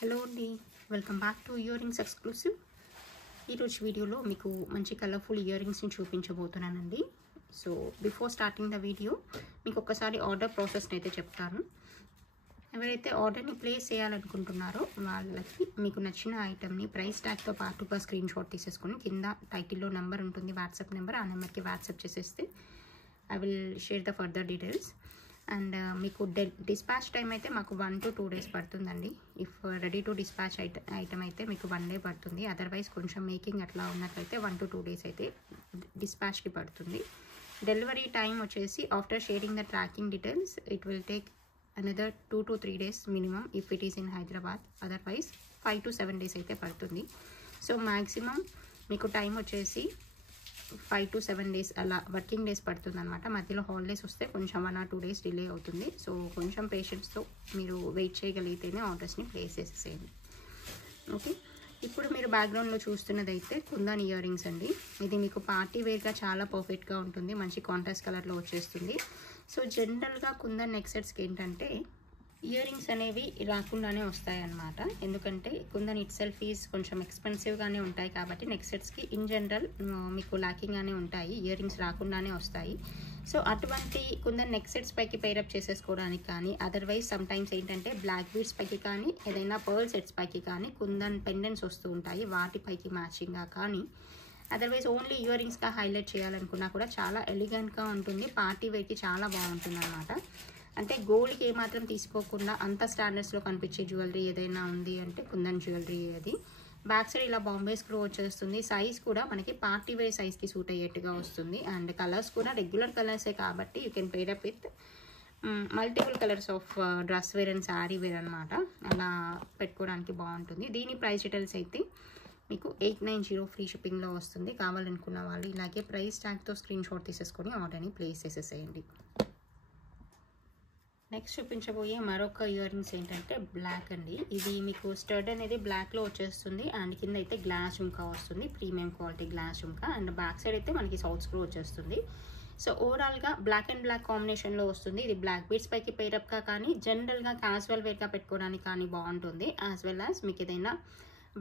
Hello అండి, welcome back to earrings exclusive. ఈరోజు వీడియోలో మీకు మంచి కలర్ఫుల్ ఇయర్ రింగ్స్ని చూపించబోతున్నానండి. So before starting the video మీకు ఒక్కసారి ఆర్డర్ ప్రాసెస్ని అయితే చెప్తాను. ఎవరైతే ఆర్డర్ని ప్లేస్ చేయాలనుకుంటున్నారో వాళ్ళకి మీకు నచ్చిన ఐటమ్ని ప్రైస్ ట్యాగ్తో పాటుగా స్క్రీన్ షాట్ తీసేసుకొని కింద టైటిల్లో నెంబర్ ఉంటుంది, వాట్సాప్ నెంబర్. ఆ నెంబర్కి వాట్సాప్ చేసేస్తే I will share the further details. And మీకు డిస్పాచ్ టైం అయితే మాకు 1 to 2 days పడుతుందండి. If ready to dispatch item అయితే మీకు 1 day పడుతుంది. అదర్వైజ్ కొంచెం మేకింగ్ అట్లా ఉన్నట్లయితే 1 to 2 days అయితే డిస్పాచ్కి పడుతుంది. డెలివరీ టైం వచ్చేసి after sharing the tracking details it will take another 2 to 3 days minimum if it is in Hyderabad. Otherwise 5 to 7 days అయితే పడుతుంది. సో మ్యాక్సిమం మీకు టైం వచ్చేసి 5 to 7 days అలా వర్కింగ్ డేస్ పడుతుంది అనమాట. మధ్యలో హాలిడేస్ వస్తే కొంచెం 1 or 2 days డిలే అవుతుంది. సో కొంచెం పేషెన్స్తో మీరు వెయిట్ చేయగలిగితేనే ఆర్డర్స్ని ప్లేస్ చేసేసేయండి. ఓకే, ఇప్పుడు మీరు బ్యాక్గ్రౌండ్లో చూస్తున్నది అయితే కుందన్ ఇయర్ రింగ్స్ అండి. ఇది మీకు పార్టీ వేర్గా చాలా పర్ఫెక్ట్గా ఉంటుంది, మంచి కాంట్రాస్ట్ కలర్లో వచ్చేస్తుంది. సో జనరల్గా కుందన్ నెక్ సెట్స్కి ఏంటంటే ఇయర్ రింగ్స్ అనేవి రాకుండానే వస్తాయి అన్నమాట. ఎందుకంటే కుందన్ ఇట్ సెల్ఫ్ ఈజ్ కొంచెం ఎక్స్పెన్సివ్గానే ఉంటాయి కాబట్టి నెక్ సెట్స్కి ఇన్ జనరల్ మీకు ల్యాకింగ్గానే ఉంటాయి, ఇయర్ రింగ్స్ రాకుండానే వస్తాయి. సో అటువంటి కుందన్ నెక్ సెట్స్ పైకి పైరప్ చేసేసుకోవడానికి కానీ, అదర్వైజ్ సమ్టైమ్స్ ఏంటంటే బ్లాక్ బీడ్స్ పైకి కానీ ఏదైనా పర్ల్ సెట్స్ పైకి కానీ కుందన్ పెండెంట్స్ వస్తూ ఉంటాయి, వాటిపైకి మ్యాచింగ్గా కానీ, అదర్వైజ్ ఓన్లీ ఇయర్ రింగ్స్గా హైలైట్ చేయాలనుకున్నా కూడా చాలా ఎలిగెంట్గా ఉంటుంది, పార్టీ వేర్కి చాలా బాగుంటుంది అనమాట. అంటే గోల్డ్కి ఏమాత్రం తీసుకోకుండా అంత స్టాండర్డ్స్లో కనిపించే జ్యువెలరీ ఏదైనా ఉంది అంటే కుందన్ జ్యువెలరీ. అది బ్యాక్ సైడ్ ఇలా బాంబే స్క్రూ వచ్చేస్తుంది. సైజ్ కూడా మనకి పార్టీ వేర్ సైజ్కి సూట్ అయ్యేట్టుగా వస్తుంది. అండ్ కలర్స్ కూడా రెగ్యులర్ కలర్సే కాబట్టి you can pair up with multiple colours of dress wear and sari wear అనమాట. అలా పెట్టుకోవడానికి బాగుంటుంది. దీని ప్రైస్ డీటెయిల్స్ అయితే మీకు 890 ఫ్రీ షిప్పింగ్లో వస్తుంది. కావాలనుకున్న వాళ్ళు ఇలాగే ప్రైస్ ట్యాగ్తో స్క్రీన్ షాట్ తీసేసుకొని ఆర్డర్ని ప్లేస్ చేసేసేయండి. నెక్స్ట్ చూపించబోయే మరొక ఇయర్ రింగ్స్ ఏంటంటే బ్లాక్ అండి. ఇది మీకు స్టడ్ అనేది బ్లాక్లో వచ్చేస్తుంది అండ్ కింద అయితే గ్లాస్ జుంకా వస్తుంది, premium quality glass jhumka. And back side అయితే మనకి సౌత్ స్క్రూ వచ్చేస్తుంది. సో ఓవరాల్గా బ్లాక్ అండ్ బ్లాక్ కాంబినేషన్లో వస్తుంది. ఇది బ్లాక్ బీడ్స్ పైకి పేరప్గా కానీ జనరల్గా క్యాజువల్ వేర్గా పెట్టుకోవడానికి కానీ బాగుంటుంది. యాజ్ వెల్ యాజ్ మీకు ఏదైనా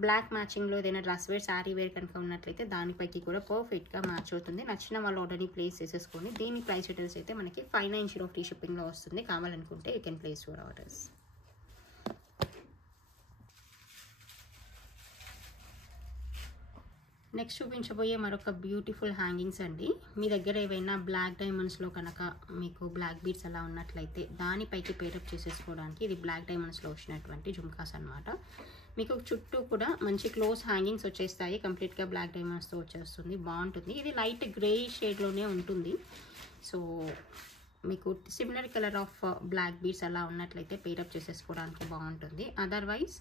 బ్లాక్ మ్యాచింగ్లో ఏదైనా డ్రెస్ వేర్ శారీ వేర్ కనుక ఉన్నట్లయితే దానిపైకి కూడా పర్ఫెక్ట్గా మ్యాచ్ అవుతుంది. నచ్చిన వాళ్ళు ఆర్డర్ని ప్లేస్ చేసేసుకోండి. దీని ప్రైస్ డీటెయిల్స్ అయితే మనకి 590 ఫ్రీ షిప్పింగ్లో వస్తుంది. కావాలనుకుంటే you can place your orders. Next చూపించబోయే మరొక బ్యూటిఫుల్ హ్యాంగింగ్స్ అండి. మీ దగ్గర ఏవైనా బ్లాక్ డైమండ్స్లో కనుక మీకు బ్లాక్ బీడ్స్ అలా ఉన్నట్లయితే దానిపైకి పేరప్ చేసేసుకోవడానికి ఇది బ్లాక్ డైమండ్స్లో వచ్చినటువంటి జుంకాస్ అనమాట. మీకు చుట్టూ కూడా మంచి క్లోజ్ హ్యాంగింగ్స్ వచ్చేస్తాయి, కంప్లీట్గా బ్లాక్ డైమండ్స్తో వచ్చేస్తుంది, బాగుంటుంది. ఇది లైట్ గ్రే షేడ్లోనే ఉంటుంది. సో మీకు similar colour of black beads అలా ఉన్నట్లయితే పేరప్ చేసేసుకోవడానికి బాగుంటుంది. Otherwise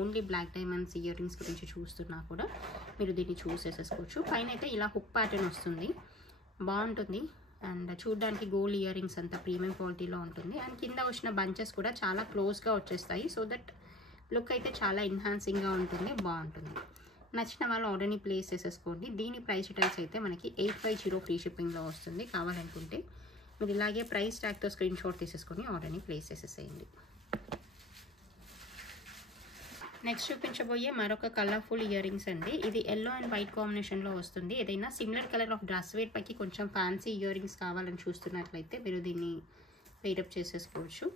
only black diamonds earrings గురించి చూస్తున్నా కూడా మీరు దీన్ని చూస్ చేసేసుకోవచ్చు. పైన అయితే ఇలా హుక్ ప్యాటర్న్ వస్తుంది, బాగుంటుంది. అండ్ చూడడానికి గోల్డ్ ఇయర్ రింగ్స్ అంతా ప్రీమియం క్వాలిటీలో ఉంటుంది. అండ్ కింద వచ్చిన బంచెస్ కూడా చాలా క్లోజ్గా వచ్చేస్తాయి. సో దట్ లుక్ అయితే చాలా ఎన్హాన్సింగ్గా ఉంటుంది, బాగుంటుంది. నచ్చిన వాళ్ళు ఆర్డర్ని ప్లేస్ చేసేసుకోండి. దీని ప్రైస్ డీటెయిల్స్ అయితే మనకి 850 ఫ్రీ షిప్పింగ్లో వస్తుంది. కావాలనుకుంటే మీరు ఇలాగే ప్రైస్ ట్యాగ్తో స్క్రీన్ షాట్ తీసేసుకొని ఆర్డర్ని ప్లేస్ చేసేసేయండి. నెక్స్ట్ చూపించబోయే మరొక కలర్ఫుల్ ఇయర్ రింగ్స్ అండి. ఇది ఎల్లో అండ్ వైట్ కాంబినేషన్లో వస్తుంది. ఏదైనా similar colour of dress wear పైకి కొంచెం ఫ్యాన్సీ ఇయర్ రింగ్స్ కావాలని చూస్తున్నట్లయితే మీరు దీన్ని పేరప్ చేసేసుకోవచ్చు.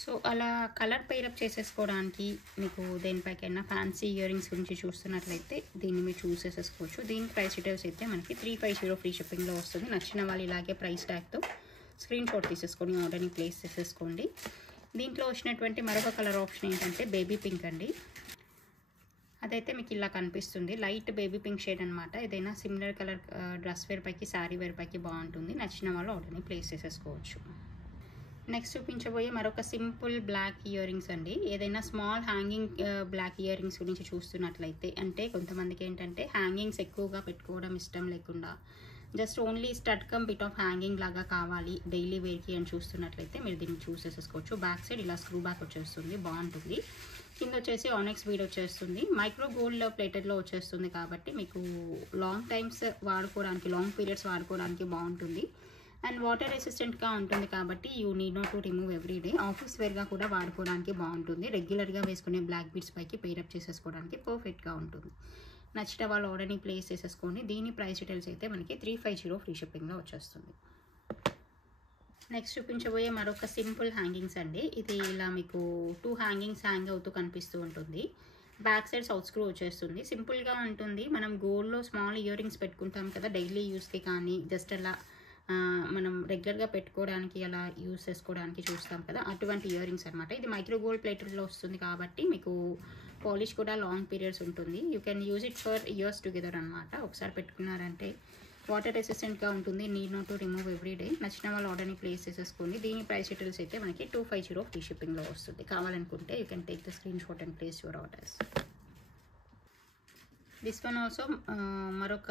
సో అలా కలర్ పేరప్ చేసేసుకోవడానికి మీకు దేనిపైకైనా ఫ్యాన్సీ ఇయర్ రింగ్స్ గురించి చూస్తున్నట్లయితే దీన్ని మీరు చూస్ చేసేసుకోవచ్చు. దీని ప్రైస్ డీటెయిల్స్ అయితే మనకి 350 ఫ్రీ షిప్పింగ్లో వస్తుంది. నచ్చిన వాళ్ళు ఇలాగే ప్రైస్ ట్యాగ్తో స్క్రీన్ షాట్ తీసేసుకొని ఆర్డర్ని ప్లేస్ చేసేసుకోండి. దీంట్లో వచ్చినటువంటి మరొక కలర్ ఆప్షన్ ఏంటంటే బేబీ పింక్ అండి. అదైతే మీకు ఇలా కనిపిస్తుంది, లైట్ బేబీ పింక్ షేడ్ అనమాట. ఏదైనా సిమిలర్ కలర్ డ్రెస్ వేర్ పైకి శారీ వేర్ పైకి బాగుంటుంది. నచ్చిన వాళ్ళు ఆర్డర్ని ప్లేస్ చేసేసుకోవచ్చు. నెక్స్ట్ చూపించబోయే మరొక సింపుల్ బ్లాక్ ఇయర్ రింగ్స్ అండి. ఏదైనా small hanging black earrings గురించి చూస్తున్నట్లయితే, అంటే కొంతమందికి ఏంటంటే హ్యాంగింగ్స్ ఎక్కువగా పెట్టుకోవడం ఇష్టం లేకుండా just only stud come bit of hanging లాగా కావాలి డైలీ వేర్కి అని చూస్తున్నట్లయితే మీరు దీన్ని చూస్ చేసేసుకోవచ్చు. బ్యాక్ సైడ్ ఇలా స్క్రూ బ్యాక్ వచ్చేస్తుంది, బాగుంటుంది. కింద వచ్చేసి ఆనెక్స్ బీడ్ వచ్చేస్తుంది, మైక్రో గోల్డ్ ప్లేటెడ్లో వచ్చేస్తుంది కాబట్టి మీకు లాంగ్ టైమ్స్ వాడుకోవడానికి, లాంగ్ పీరియడ్స్ వాడుకోవడానికి బాగుంటుంది. అండ్ వాటర్ రెసిస్టెంట్గా ఉంటుంది కాబట్టి you need not to remove everyday. Office వేర్గా కూడా వాడుకోవడానికి బాగుంటుంది. రెగ్యులర్గా వేసుకునే బ్లాక్ బీడ్స్ పైకి పెయిరప్ చేసేసుకోవడానికి పర్ఫెక్ట్గా ఉంటుంది. నచ్చిన వాళ్ళు ఆర్డర్ని ప్లేస్ చేసేసుకోండి. దీని ప్రైస్ డీటెయిల్స్ అయితే మనకి 350 ఫ్రీ షిప్పింగ్లో వచ్చేస్తుంది. నెక్స్ట్ చూపించబోయే మరొక సింపుల్ హ్యాంగింగ్స్ అండి. ఇది ఇలా మీకు 2 హ్యాంగింగ్స్ హ్యాంగ్ అవుతూ కనిపిస్తూ ఉంటుంది. బ్యాక్ సైడ్ సౌత్ స్క్రూ వచ్చేస్తుంది. సింపుల్గా ఉంటుంది. మనం గోల్డ్లో స్మాల్ ఇయర్ రింగ్స్ పెట్టుకుంటాం కదా డైలీ యూస్కి, కానీ జస్ట్ అలా మనం రెగ్యులర్గా పెట్టుకోవడానికి అలా యూస్ చేసుకోవడానికి చూస్తాం కదా, అటువంటి ఇయర్ రింగ్స్ అనమాట. ఇది మైక్రో గోల్డ్ ప్లేటెడ్లో వస్తుంది కాబట్టి మీకు పాలిష్ కూడా లాంగ్ పీరియడ్స్ ఉంటుంది. You can use it for years together అనమాట. ఒకసారి పెట్టుకున్నారంటే వాటర్ రెసిస్టెంట్గా ఉంటుంది. Need not to remove everyday. నచ్చిన వాళ్ళు ఆర్డర్ని ప్లేస్ చేసేసుకోండి. దీని ప్రైస్ డీటెయిల్స్ అయితే మనకి 250 ఫ్రీ షిప్పింగ్లో వస్తుంది. కావాలనుకుంటే you can take the screenshot and place your orders. This one also మరొక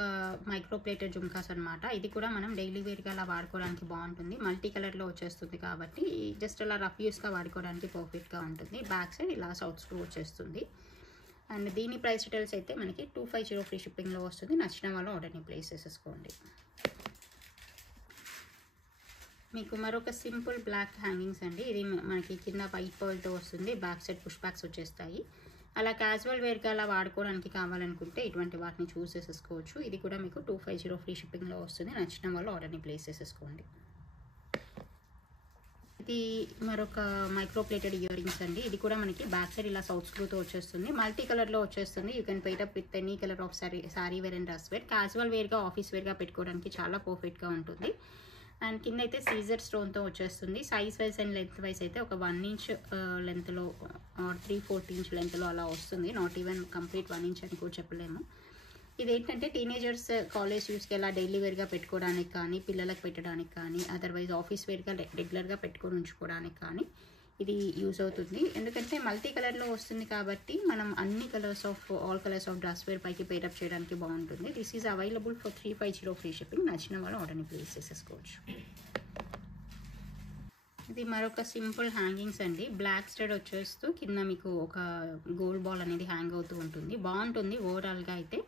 మైక్రో ప్లేటెడ్ జుమ్కాస్ అనమాట. ఇది కూడా మనం డైలీ వేర్గా అలా వాడుకోవడానికి బాగుంటుంది. మల్టీ కలర్లో వచ్చేస్తుంది కాబట్టి జస్ట్ అలా రఫ్ యూస్గా వాడుకోవడానికి పర్ఫెక్ట్గా ఉంటుంది. బ్యాక్ సైడ్ ఇలా సౌత్ స్క్రూ వచ్చేస్తుంది. అండ్ దీని ప్రైస్ డీటెయిల్స్ అయితే మనకి 250 ఫ్రీ షిప్పింగ్లో వస్తుంది. నచ్చిన వాళ్ళు ఆర్డర్ని ప్లేస్ చేసేసుకోండి. మీకు మరొక సింపుల్ బ్లాక్ హ్యాంగింగ్స్ అండి. ఇది మనకి కింద వైట్ పర్ల్తో వస్తుంది. బ్యాక్ సైడ్ పుష్ బ్యాక్స్ వచ్చేస్తాయి. అలా క్యాజువల్ వేర్గా అలా వాడుకోవడానికి కావాలనుకుంటే ఇటువంటి వాటిని చూస్ చేసేసుకోవచ్చు. ఇది కూడా మీకు 250 ఫ్రీ షిప్పింగ్లో వస్తుంది. నచ్చిన వాళ్ళు ఆర్డర్ని ప్లేస్ చేసేసుకోండి. ఇది మరొక మైక్రో ప్లేటెడ్ ఇయర్ రింగ్స్ అండి. ఇది కూడా మనకి బ్యాక్ సైడ్ ఇలా సౌత్ స్క్రూతో వచ్చేస్తుంది. మల్టీ కలర్లో వచ్చేస్తుంది. You can pair up with any colour of sari wear and dress wear. Casual వేర్గా ఆఫీస్ వేర్గా పెట్టుకోవడానికి చాలా పర్ఫెక్ట్గా ఉంటుంది. అండ్ కింద అయితే సీజర్ స్టోన్తో వచ్చేస్తుంది. Size wise and length wise అయితే ఒక 1 ఇంచ్ లెంత్లో 3/4 ఇంచ్ లెంత్లో అలా వస్తుంది. నాట్ ఈవెన్ కంప్లీట్ 1 ఇంచ్ అని కూడా చెప్పలేము. ఇదేంటంటే టీనేజర్స్ కాలేజ్ యూస్కి అలా డైలీ వేర్గా పెట్టుకోవడానికి కానీ, పిల్లలకు పెట్టడానికి కానీ, అదర్వైజ్ ఆఫీస్ వేర్గా రెగ్యులర్గా పెట్టుకొని ఉంచుకోవడానికి కానీ ఇది యూజ్ అవుతుంది. ఎందుకంటే మల్టీ కలర్లో వస్తుంది కాబట్టి మనం అన్ని all colours of dress wear పైకి పేరప్ చేయడానికి బాగుంటుంది. This is available for 350 free shipping. నచ్చిన వాళ్ళు ఆర్డర్ని ప్లేస్ చేసేసుకోవచ్చు. ఇది మరొక సింపుల్ హ్యాంగింగ్స్ అండి. బ్లాక్ స్టడ్ వచ్చేస్తూ కింద మీకు ఒక గోల్డ్ బాల్ అనేది హ్యాంగ్ అవుతూ ఉంటుంది. బాగుంటుంది ఓవరాల్గా అయితే.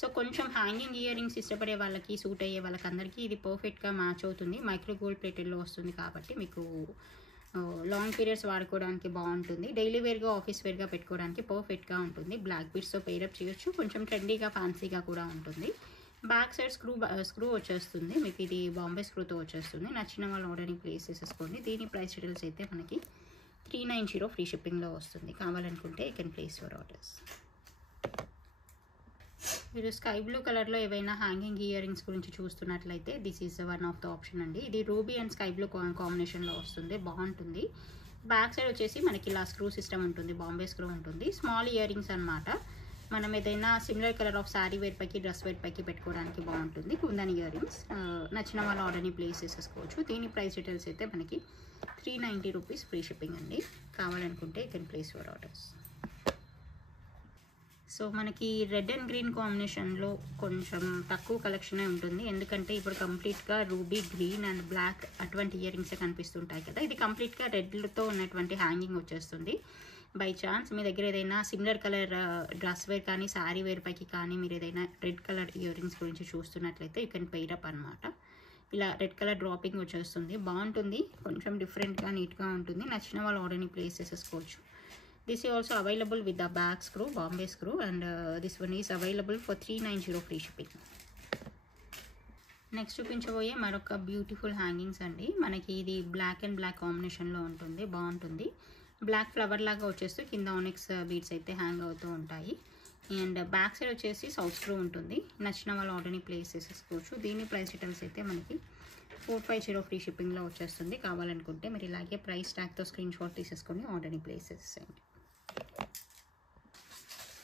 సో కొంచెం హ్యాంగింగ్ ఇయర్ రింగ్స్ ఇష్టపడే వాళ్ళకి, సూట్ అయ్యే వాళ్ళకి అందరికీ ఇది పర్ఫెక్ట్గా మ్యాచ్ అవుతుంది. మైక్రో గోల్డ్ ప్లేటెడ్లో వస్తుంది కాబట్టి మీకు లాంగ్ పీరియడ్స్ వాడుకోవడానికి బాగుంటుంది. డైలీ వేర్గా ఆఫీస్ వేర్గా పెట్టుకోవడానికి పర్ఫెక్ట్గా ఉంటుంది. బ్లాక్ బీడ్స్తో పేరప్ చేయొచ్చు. కొంచెం ట్రెండీగా ఫ్యాన్సీగా కూడా ఉంటుంది. బ్యాక్ సైడ్ స్క్రూ వచ్చేస్తుంది. మీకు ఇది బాంబే స్క్రూతో వచ్చేస్తుంది. నచ్చిన వాళ్ళు ఆర్డర్ని ప్లేస్ చేసేసుకోండి. దీని ప్రైస్ డీటెయిల్స్ అయితే మనకి 390 ఫ్రీ షిప్పింగ్లో వస్తుంది. కావాలనుకుంటే you can place your orders. మీరు స్కై బ్లూ కలర్లో ఏవైనా హ్యాంగింగ్ ఇయర్ రింగ్స్ గురించి చూస్తున్నట్లయితే this is one of the option అండి. ఇది రూబీ అండ్ స్కై బ్లూ కాంబినేషన్లో వస్తుంది. బాగుంటుంది. బ్యాక్ సైడ్ వచ్చేసి మనకి ఇలా స్క్రూ సిస్టమ్ ఉంటుంది. బాంబే స్క్రూ ఉంటుంది. స్మాల్ ఇయర్ రింగ్స్ అనమాట. మనం ఏదైనా similar colour of sari wear పైకి, డ్రెస్ వేర్ పైకి పెట్టుకోవడానికి బాగుంటుంది. Kundan earrings. నచ్చిన వాళ్ళ ఆర్డర్ని ప్లేస్ చేసేసుకోవచ్చు. దీని ప్రైస్ డీటెయిల్స్ అయితే మనకి 390 రూపీస్ ఫ్రీ షిప్పింగ్ అండి. కావాలనుకుంటే you can place your orders. So మనకి రెడ్ అండ్ గ్రీన్ కాంబినేషన్లో కొంచెం తక్కువ కలెక్షనే ఉంటుంది. ఎందుకంటే ఇప్పుడు కంప్లీట్గా రూబీ, గ్రీన్ అండ్ బ్లాక్ అటువంటి ఇయర్ రింగ్సే కనిపిస్తుంటాయి కదా. ఇది కంప్లీట్గా రెడ్తో ఉన్నటువంటి హ్యాంగింగ్ వచ్చేస్తుంది. బై ఛాన్స్ మీ దగ్గర ఏదైనా సిమిలర్ కలర్ డ్రెస్ వేర్ కానీ, శారీ వేర్ పైకి కానీ మీరు ఏదైనా రెడ్ కలర్ ఇయర్ రింగ్స్ గురించి చూస్తున్నట్లయితే యూ కెన్ పెయిరప్ అనమాట. ఇలా రెడ్ కలర్ డ్రాపింగ్ వచ్చేస్తుంది. బాగుంటుంది. కొంచెం డిఫరెంట్గా, నీట్గా ఉంటుంది. నచ్చిన వాళ్ళు ఆర్డర్ని ప్లేస్ చేసేసుకోవచ్చు. This is also available with the back screw, Bombay screw, and this one is available for 390 free shipping. Next చూపించబోయే మరొక బ్యూటిఫుల్ హ్యాంగింగ్స్ అండి. మనకి ఇది బ్లాక్ అండ్ బ్లాక్ కాంబినేషన్లో ఉంటుంది. బాగుంటుంది. బ్లాక్ ఫ్లవర్ లాగా వచ్చేస్తూ కింద ఆనిక్స్ బీడ్స్ అయితే హ్యాంగ్ అవుతూ ఉంటాయి. అండ్ బ్యాక్ సైడ్ వచ్చేసి సౌత్ స్క్రూ ఉంటుంది. నచ్చిన వాళ్ళు ఆర్డర్ని ప్లేస్ చేసేసుకోవచ్చు. దీని ప్రైస్ డీటెయిల్స్ అయితే మనకి 450 ఫ్రీ షిప్పింగ్లో వచ్చేస్తుంది. కావాలనుకుంటే మీరు ఇలాగే ప్రైస్ ట్యాగ్తో స్క్రీన్ షాట్ తీసేసుకొని ఆర్డర్ని ప్లేస్ చేసేయండి.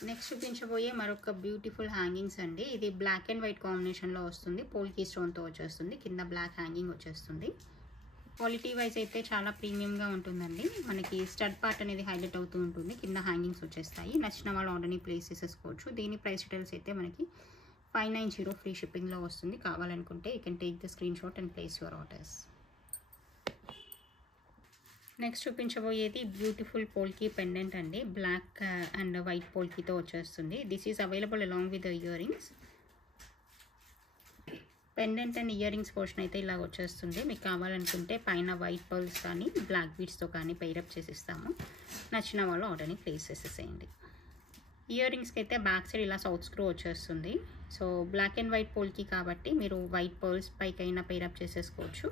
నెక్స్ట్ చూపించబోయే మరొక బ్యూటిఫుల్ హ్యాంగింగ్స్ అండి. ఇది బ్లాక్ అండ్ వైట్ కాంబినేషన్లో వస్తుంది. పోల్కీ స్టోన్తో వచ్చేస్తుంది. కింద బ్లాక్ హ్యాంగింగ్ వచ్చేస్తుంది. క్వాలిటీ వైజ్ అయితే చాలా ప్రీమియంగా ఉంటుందండి. మనకి స్టడ్ పార్ట్ అనేది హైలైట్ అవుతూ ఉంటుంది. కింద హ్యాంగింగ్స్ వచ్చేస్తాయి. నచ్చిన వాళ్ళు ఆర్డర్ని ప్లేస్ చేసేసుకోవచ్చు. దీని ప్రైస్ డీటెయిల్స్ అయితే మనకి 590 ఫ్రీ షిప్పింగ్లో వస్తుంది. కావాలనుకుంటే you can take the screenshot and place your orders. Next చూపించబోయేది బ్యూటిఫుల్ పోల్కీ పెండెంట్ అండి. బ్లాక్ అండ్ వైట్ పోల్కీతో వచ్చేస్తుంది. This is available along with the earrings. Pendant and earrings portion అయితే ఇలా వచ్చేస్తుంది. మీకు కావాలనుకుంటే పైన వైట్ పర్ల్స్ కానీ బ్లాక్ బీడ్స్తో కానీ పెయిరప్ చేసిస్తాము. నచ్చిన వాళ్ళు ఆర్డర్ని ప్లేస్ చేసేసేయండి. ఇయర్ రింగ్స్కి అయితే బ్యాక్ సైడ్ ఇలా సౌత్ స్క్రూ వచ్చేస్తుంది. సో బ్లాక్ అండ్ వైట్ పోల్కి కాబట్టి మీరు వైట్ పర్ల్స్ పైకైనా పెయిరప్ చేసేసుకోవచ్చు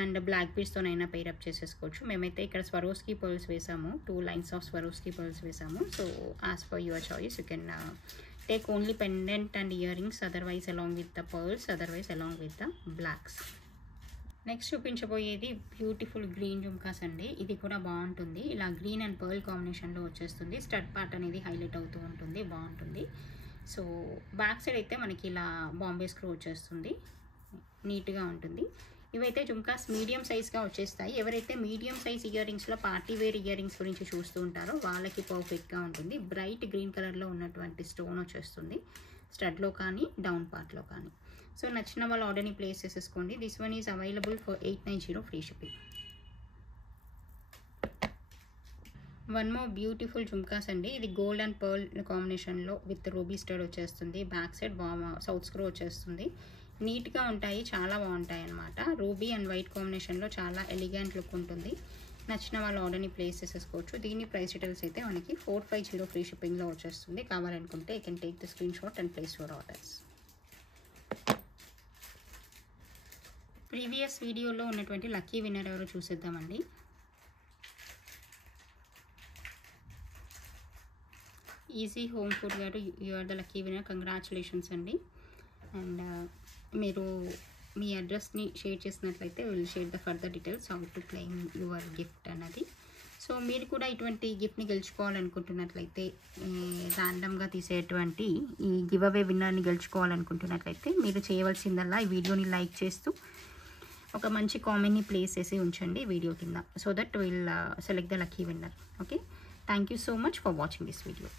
అండ్ బ్లాక్ బీడ్స్తోనైనా పెయిరప్ చేసేసుకోవచ్చు. మేమైతే ఇక్కడ స్వరోస్కీ పర్ల్స్ వేసాము, 2 lines ఆఫ్ స్వరోస్కీ పర్ల్స్ వేసాము. So as per your choice you can take only pendant and earrings, otherwise along with the pearls, otherwise along with the blacks. Next చూపించబోయేది beautiful green jhumkas అండి. ఇది కూడా బాగుంటుంది. ఇలా green and pearl కాంబినేషన్లో వచ్చేస్తుంది. Stud part అనేది హైలైట్ అవుతూ ఉంటుంది, బాగుంటుంది. సో బ్యాక్ సైడ్ అయితే మనకి ఇలా బాంబే స్క్రూ వచ్చేస్తుంది, నీట్గా ఉంటుంది. ఇవైతే జుమ్కాస్ మీడియం సైజ్గా వచ్చేస్తాయి. ఎవరైతే మీడియం సైజ్ ఇయర్ రింగ్స్లో పార్టీ వేర్ ఇయర్ రింగ్స్ గురించి చూస్తూ ఉంటారో వాళ్ళకి పర్ఫెక్ట్గా ఉంటుంది. బ్రైట్ గ్రీన్ కలర్లో ఉన్నటువంటి స్టోన్ వచ్చేస్తుంది స్టడ్లో కానీ డౌన్ పార్ట్లో కానీ. సో నచ్చిన వాళ్ళు ఆర్డర్ని ప్లేస్ చేసేసుకోండి. This one is available for 890 free shipping. One more beautiful jhumkas అండి. ఇది గోల్డ్ అండ్ పర్ల్ కాంబినేషన్లో విత్ రూబీ స్టడ్ వచ్చేస్తుంది. బ్యాక్ సైడ్ సౌత్ స్క్రూ వచ్చేస్తుంది. నీట్గా ఉంటాయి, చాలా బాగుంటాయి అన్నమాట. రూబీ అండ్ వైట్ కాంబినేషన్లో చాలా ఎలిగెంట్ లుక్ ఉంటుంది. నచ్చిన వాళ్ళ ఆర్డర్ని ప్లేస్ చేసేసుకోవచ్చు. దీని ప్రైస్ డీటెయిల్స్ అయితే మనకి 450 ఫ్రీ షిప్పింగ్లో వచ్చేస్తుంది. కావాలనుకుంటే you can take the screenshot and place your orders. Previous వీడియోలో ఉన్నటువంటి లక్కీ విన్నర్ ఎవరో చూసేద్దామండి. ఈజీ హోమ్ ఫుడ్ గారు, you are the lucky winner. Congratulations అండి. అండ్ మీరు మీ అడ్రస్ని షేర్ చేసినట్లయితే will share the further details how to claim your gift అన్నది. సో మీరు కూడా ఇటువంటి గిఫ్ట్ని గెలుచుకోవాలనుకుంటున్నట్లయితే, ర్యాండమ్గా తీసేటువంటి ఈ గివ్ అవే విన్నర్ని గెలుచుకోవాలనుకుంటున్నట్లయితే మీరు చేయవలసిందల్లా ఈ వీడియోని లైక్ చేస్తూ ఒక మంచి కామెంట్ని ప్లేస్ చేసి ఉంచండి వీడియో కింద. So that will select the lucky winner. Okay, thank you so much for watching this video.